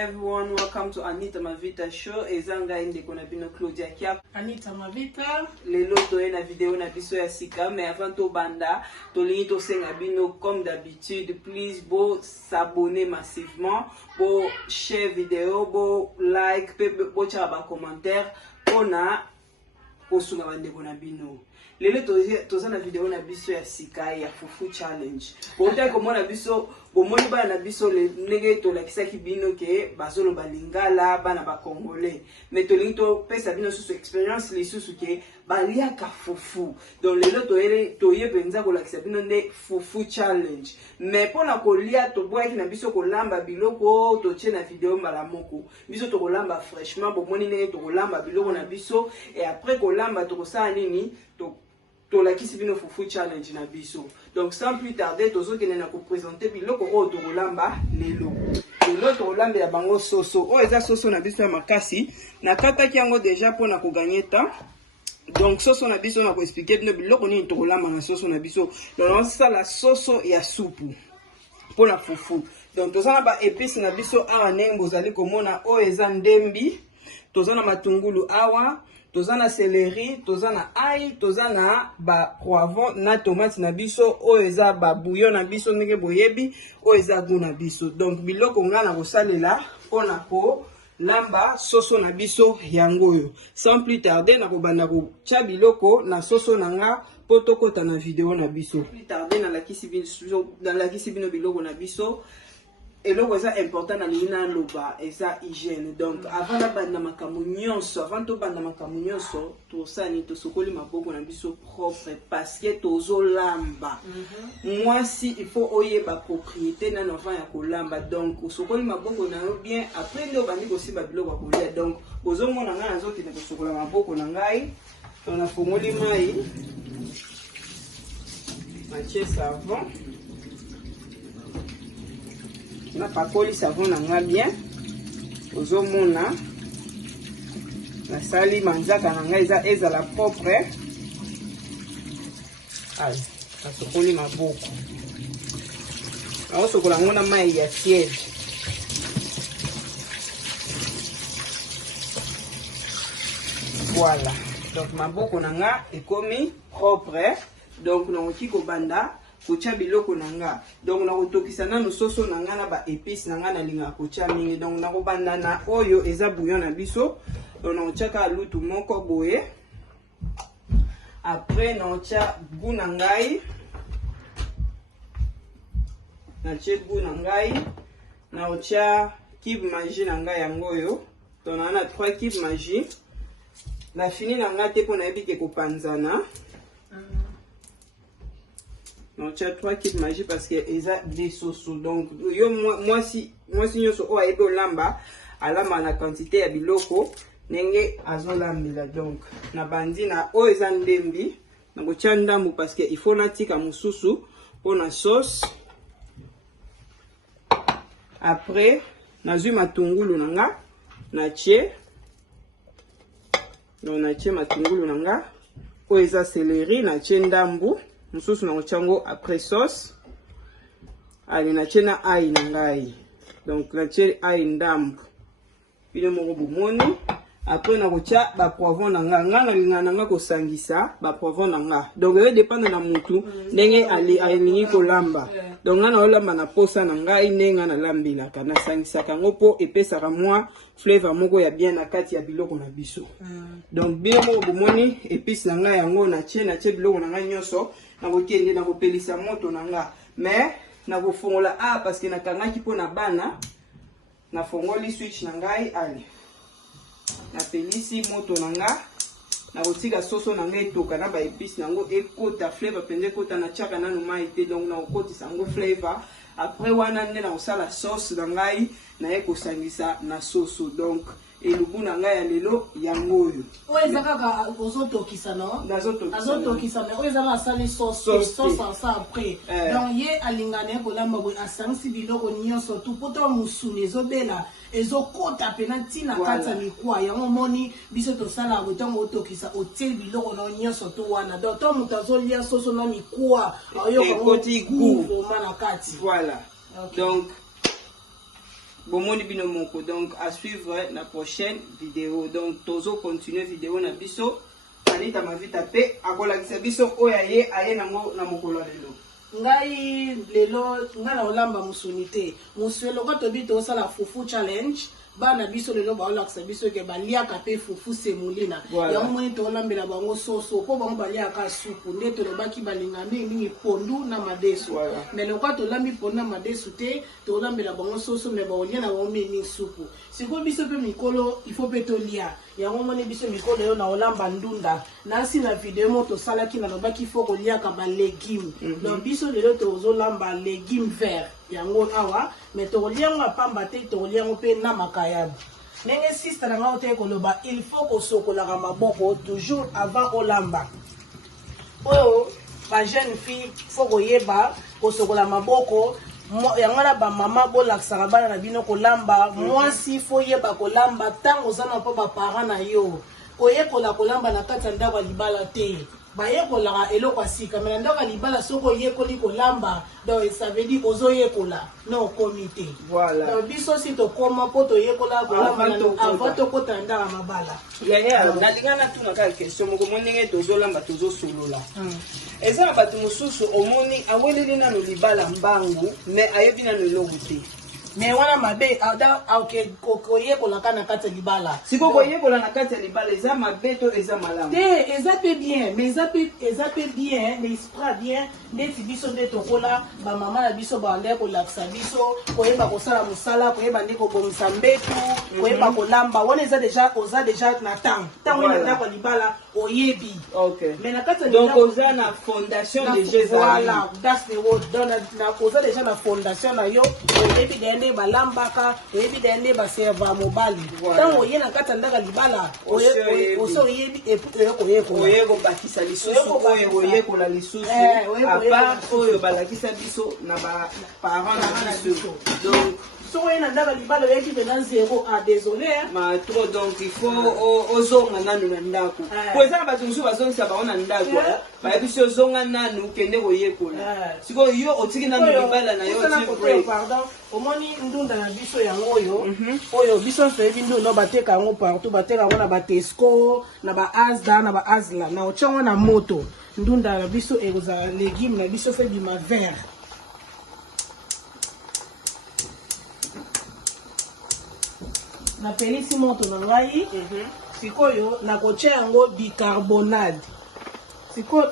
everyone, welcome to Anita Mavita show. Ezanga inde kona bino Claudia Kia. Anita Mavita. Lelo toye na vidéo na biso ya sika, mais avant to banda, to lingi to senga bino comme d'habitude, please bo s'abonner massivement, bo share vidéo, bo like, bo cha ba commentaire, ona osunga bande kona bino. Lelo toza na vidéo na biso ya sika ya fufu challenge. Bota komona biso bomoni ba na biso le ndenge to lakisa ki bino ke bazolo balingala bana ba congolais. Mais to lingi to pesa bino susu experience li susu ke balia ka fufu. Donc lelo to ye penza ko lakisa bino nde fufu challenge. Mais pona ko lia to boya ki na biso ko lamba biloko to tie na vidéo mbala moko. Biso to ko lamba fraîchement bomoni ndenge to ko lamba biloko na biso et après ko lamba to ko sa nini to la kisi bino fufu challenge na biso. Donc sans plus tarder tozo kene na ko présenter biloko o to kolamba lelo. Lelo to kolamba ya bango soso. O eza soso na biso ya makasi. Na kata ki yango déjà pour na ko gagner temps. Donc soso na biso na ko expliquer bino biloko ni to kolamba na soso na biso. Donc ça la soso ya soupu pour la fufu. Donc toza na ba épices na biso awa ndenge bozali komona o eza ndembi, toza na matungulu awa, toza na céleri, toza na ail, toza na ba poivron na tomate na biso, o eza ba bouillon na biso ndenge boyebi, o eza goût na biso. Donc biloko nga na kosalela pona ko lamba soso na biso yango yo. Sans plus tarder na kobanda ko tia biloko na soso na nga poto kota na vidéo na biso. Plus tarder na lakisi bino biloko na biso. Et là, c'est important dans l'ina loba et ça hygiène. Donc avant la bande makambo nyonso, avant to bande makambo nyonso, to ça ni to sokoli maboko na biso propre parce que tozo lamba. Moi si il faut oyer ba propriété na enfant ya kolamba. Donc sokoli maboko na yo bien après ndo bandi ko simba biloko ko lia. Donc bozo mona nga nazo ki na sokola maboko na ngai. On a fongoli mai. Mathieu savon. Na pakoli savon na nga bien. Ozo mona na sali manzaka na nga ezala propre. Ay, kasokoli maboko. Na osokola ngona mai ya tiède. Voilà. Donc maboko na nga ekomi propre. Donc na okiko banda kocha biloko nanga. Donc na kotokisa nanu soso nanga na ba épices nanga na linga kocha mingi. Donc na kobanda na oyo eza bouillon na biso. Donc na ochaka lutu moko boye. Après na ocha goût na ngai. Na che goût na ngai. Na ocha cube magie na ngai yango yo. Donc na 3 cube magie. Na fini na nga te pona yebi ke kopanzana. Donc tu as 3 kits magie parce que eza des sauces. Donc yo moi si nyoso o aebe olamba alamba na quantité ya biloko nenge azolambela. Donc na bandi na o eza ndembi na kotia ndambu parce que il faut natika mususu pour na sauce. Après nazui matungulu nanga na tie. Donc na tie matungulu nanga o eza céleri na tie ndambu. Mususu na ochango après sauce. Allez na chena ail na ngai. Donc na cheli ail ndambu. Bino moko bomoni. Après na kocha ba poivron na nga. Nga na linga na nga ko sangisa ba poivron na nga. Donc il dépend na mutu ndenge alingi ko lamba. Donc nga na olamba na posa na ngai ndenge na lambila kana sangisa kango po epesaka moi flavor moko ya bien na kati ya biloko na biso. Donc bino moko bomoni épices na nga yango na che biloko na nga nyonso. Na kokende na kopelisa moto na nga. Mais na kofongola parce que na kangaki po na bana na fongoli switch na ngai ali. Na pelisi moto na nga na kotika soso na ngai toka na ba épices nango ekota flavor pende kota na chaka na no mai te. Donc na kokotisa ngo flavor. Après wana nde na osala sauce na ngai na ekosangisa na soso. Donc elubu na ngai ya lelo yango oyo. O ezaka ka ozotokisa no? Azotokisa mais o ezaka asali sauce ça après. Donc ye alingane ko lamba bo asangisi biloko nyonso tout poto musuni ezobela ezokota pena tina kata mikwa yango moni biso to sala bo tango otokisa otie biloko no nyonso to wana. Donc to mutazolia sauce no mikwa ayo ko goût mana kati. Voilà. Okay. Donc bomoni bino moko. Donc à suivre la prochaine vidéo. Donc tozo continuer vidéo na biso Anita Mavita pe akola kisabiso oyaye aye nango na mokolo lelo. Ngai lelo ngala olamba musunite. Muselo ko tobi to sala fufu challenge. Bana biso lelo ba olakisa biso ke balia kape fufu semulina. Ya moni to olambela bango soso po bango balia ka supu ndeto lo baki balingane ningi pondu na madesu. Mais le ko to lambi pondu na madesu te to olambela bango soso me ba olia na bango mini supu. Siko biso pe mikolo il faut pe to lia. Ya moni biso mikolo lelo na olamba ndunda. Na si na video mo to sala ki na lo baki faut ko lia ka ba légumes. Donc biso lelo to ozolamba légumes verts. Yango awa mais to liango pamba te to liango pe na makayabu nenge sister nga ote koloba il faut ko sokola ka maboko toujours avant olamba oyo ba jeune fille faut ko yeba ko sokola maboko yango na ba mama bo laksaka bana na bino kolamba mwasi faut yeba kolamba tango zana pa ba parents na yo koyekola kolamba na kati ndako libala te bayekola eloko asika mais ndako libala soko yekoli kolamba donc ça veut dire ozoyekola non comité voilà donc biso si to koma poto yekola kolamba avant to kota ndaka mabala ya na lingana tu na ka question moko monenge tozolamba tozosolola eza bato mususu omoni aweleli na libala mbangu mais ayebi na eloko te mais wana mabe auke koyekola kana kati libala siko koyekola na kati libala eza mabe to eza malamu te eza pe bien mais eza pe bien l'esprit bien ndeti biso nde tokola ba mama na biso bande kolakisa biso koyeba kosala musala koyeba ndeko bomisa mbetu koyeba kolamba wana eza déjà na tango ina ndako libala oyebi okay mais na kati donc oza na fondation de Jésus voilà that's the word donc na oza déjà na fondation na yo oyebi dende balambaka oyebi dende baserva mobali tango ye na kati ndaka libala oso oyebi oyeko bakisa lisusu oyo oyekola lisusu apa oyo balakisa biso na ba parents na biso donc so on a ndaka libalo yeki de dans zéro à désolé ma trop donc il faut ozonga nanu na ndako ko eza ba tunzu bazongisa ba ona ndako ba biso zonga nanu kende koyekola siko yo otiki na libala na yo ti pardon omoni ndunda na biso yango oyo biso so ebi ndunda bateka yango partout bateka yango na ba Tesco na ba Asda na ba Asla na ochango na moto ndunda na biso egoza légumes na biso fait du vert na pelisi moto na ngai sikoyo na kotia yango bicarbonate siko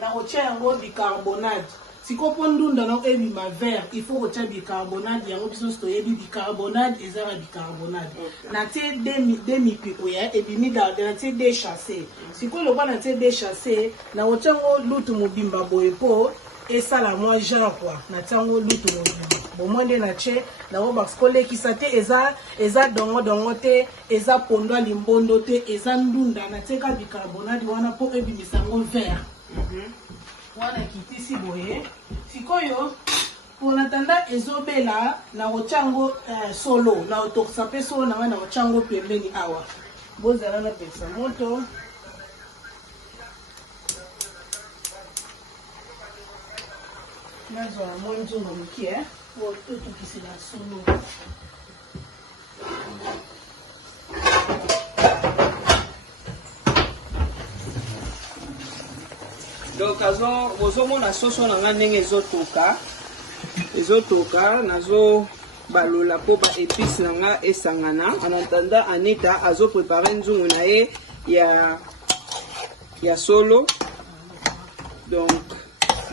na kotia yango bicarbonate siko po ndunda na ebima vert il faut kotia bicarbonate yango biso to yebi bicarbonate ezala bicarbonate na tie demi piko ya ebimi garde na tie déchassé siko lo bana tie déchassé na kotia yango lutu mobimba boye po esala moi genre quoi na tango lutu mobimba bomwende na che na wo bakole kisate eza dongo te eza pondo limbondo te eza ndunda na teka bicarbonate wana po ebimisango vert wana kitisi boye sikoyo pona tanda ezobela na ochango solo na otoksa pe solo na wana ochango pembeni awa bozala na pesa moto nazo na mwanzo ngomukie tout qui c'est la solo donc ozomona soso na nga ndenge ezotoka nazo balola po ba épice na nga esangana en attendant Anita azoprépare nzungu na ye ya solo donc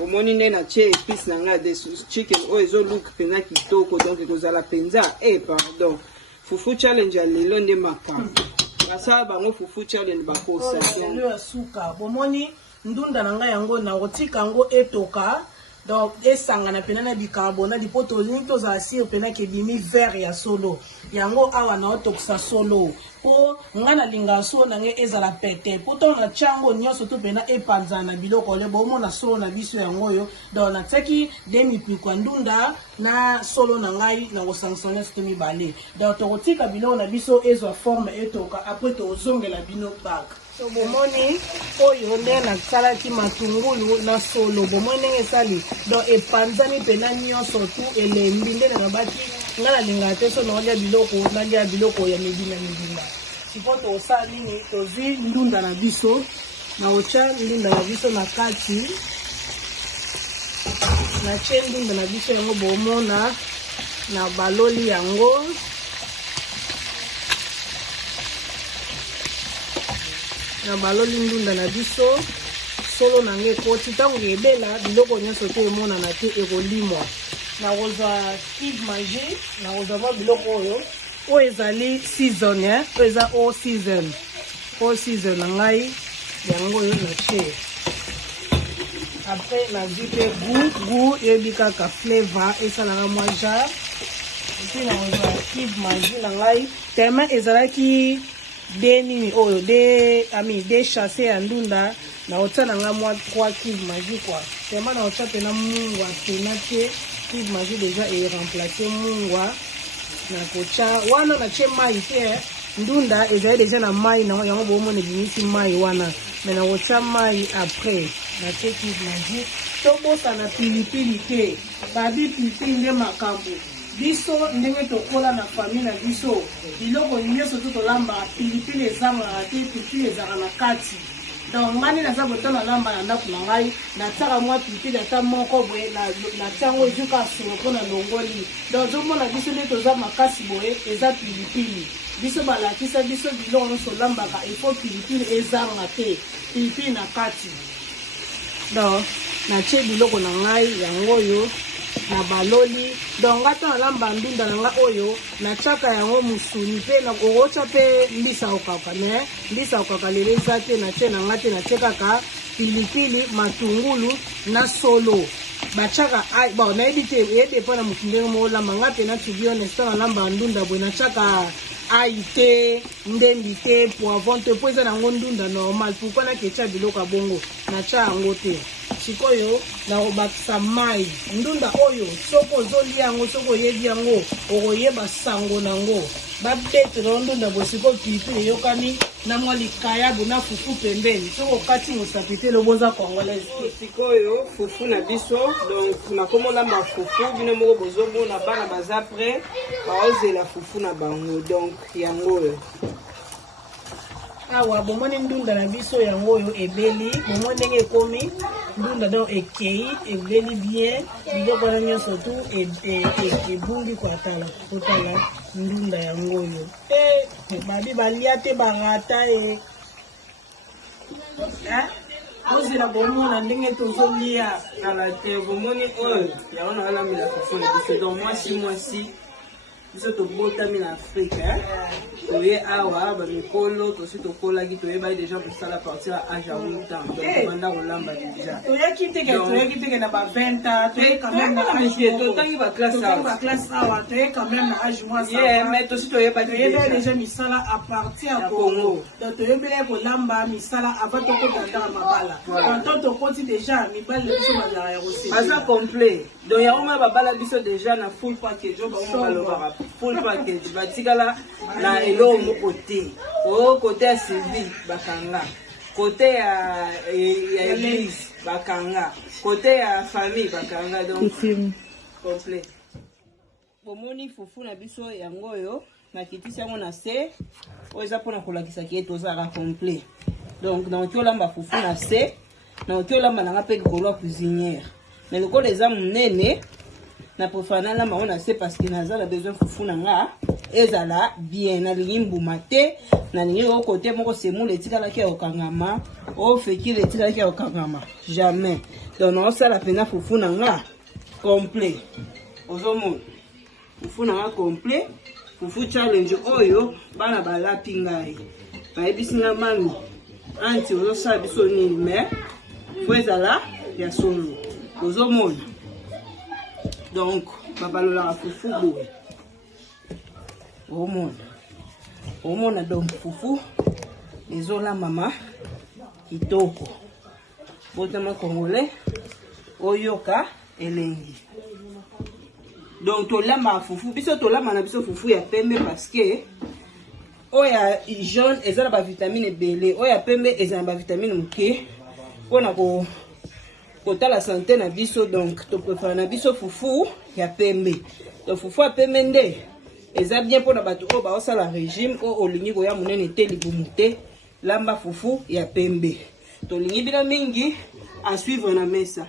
omoni nde na tie épice na nga de chicken oyo ezoluka mpenza kitoko donc ekozala mpenza pardon fufu challenge ya lelo nde makambo basala bango fufu challenge bakosa lelo ya suka bomoni ndunda na ngai yango na kotika yango etoka donc esangana pena na bicarbonate po tolingi tozala sire pena ke bimi vert ya solo yango awa na otokisa solo po nga na linga solo na nge ezala pete po to na chango nyonso to pena epanza na biloko le bomona solo na biso yango oyo donc na teki demi pikwa ndunda na solo na ngai na kosangsana soto mibale donc tokotika biloko na biso ezwa forme etoka après tozongela bino back So bomoni oyo nde na salaki matungulu na solo bomoni esali donc epanzani pena nyonso tu elembi nde na baki ngala linga te so na biloko ya midina sipoto osali nini tozwi ndunda na biso na ocha ndunda na biso na kati na tie ndunda na biso yango bomona na baloli yango na baloli ndunda na biso solo na nge koti ntango ebela biloko nyonso te emonana te ekolimwa na kozwa Steve Magie na kozwa biloko oyo ezali season oyo eza all season na ngai yango oyo na tie après nazwi mpe goût eyebi kaka flavor esalaka mwa jar epuis na kozwa Steve Magie na ngai teme ezalaki de nini oyo de chasse ya ndunda na otia na nga mwa 3 Steve Magie kwa teme na otia pena mungwa pena te Steve Magie deja eremplace mungwa na kocha wana na tie mai te ndunda ezali deja na mai na yango bomona ebimisi mai wana me na kocha mai après na tie Steve Magie tobosana pilipili te babi pilipili nde makambo biso ndenge tokola na famille na biso biloko nyonso to tolamba pilipili ezangaka te pilipili ezaka na kati donc ngani naza kotala lamba na ndako na ngai natiaka mwa pilipili ata moko boye na tiango ezuka solo mpo na longoli donc ozomona biso nde toza makasi boye eza pilipili biso balakisa biso biloko nyonso olambaka ifo pilipili ezanga te pilipili na kati donc natie biloko na ngai yango oyo na baloli donc ngata na lamba ndunda na nga oyo na chaka yango musuni pe na okocha pe mbisa okaka me mbisa okaka lelo eza te na tie na nga te na tie kaka pilipili matungulu na solo bachaka bon nayebi te eyebi na motu ndenge moko olamba nga pe na tubi honeste na lamba ndunda boye na chaka ai te ndembi te poivron te po eza nango ndunda normal pourkui naketia biloko ya bongo na tia yango te sikoyo na kobakisa mai ndunda oyo soko ozolia yango soko oyebi yango okoyeba sango nango babetela ndunda boye sikoyo pilipili eyokani na mwa likayabo na fufu pembeni soko okati mosapi te loboza congolaise sikoyo fufu na biso donc nakomolamba fufu bino moko bozomona bana baza prêt baozela fufu na bango donc yango oyo awa bomoni ndunda na biso yango oyo ebeli bomoni ndenge ekomi ndunda donc ekei ebeli bien biloko wana nyonso tu ebungi kotala ndunda yango oyo babi balia te barata ozela bomona ndenge tozolia ala te bomoni oyo yango na alambela fufu na biso donc mwasi biso tobotami na Afrique toye awa bamikolo tosi tokolaki toyebaki deja kosala partir ya age ya 8 ans donc banda kolamba deja toyaki teke na ba 20 ans toye quand même na age totangi baklasse awa toye quand même na age moi mais tosi toyebaki deja misala à partir ya Congo donc toyebeli kolamba misala avant tokota ndaka mabala quand tokoti deja mibali biso bazala ya kosela baza complet donc yango ma babala biso deja na full package oyo bango balobaka full package batikala na eloko moko te kote ya civil bakanga kote ya église bakanga kote ya famille bakanga donc complet bomoni fufu na biso yango oyo nakitisi yango na se oyo eza mpona kolakisaki ete ozalaka complet donc naoki olamba fufu na se naoki olamba nanga mpe likolo ya cuisinière mais lokolo eza monene na préfère nalamba ngo na se parce que naza na besoin fufu na nga ezala bien nalingi mbuma te nalingi oyo kote moko semule etikalaki ya kokangama oyo fekile etikalaki ya kokangama jamais donc naosala mpena fufu na nga complet ozomona fufu na nga complet fufu challenge oyo bana balapi ngai bayebisi nga mami anti ozosala biso nini mais fo ezala ya solo ozomona donc babalolaka fufu boye omona donc fufu ezolambama kitoko botama congolais oyoka elengi donc tolamba fufu biso tolamba na biso fufu ya pembe parce que oya jaune ezala ba vitamine belé oya pembe ezala ba vitamine muke pona ko la santé na biso donc to préfère na biso fufu ya pembe to fufu ya pembe nde eza bien pona bato o ba osala régime o olingi ko ya munene te libumu te lamba fufu ya pembe to lingi bina mingi à suivre na mesa.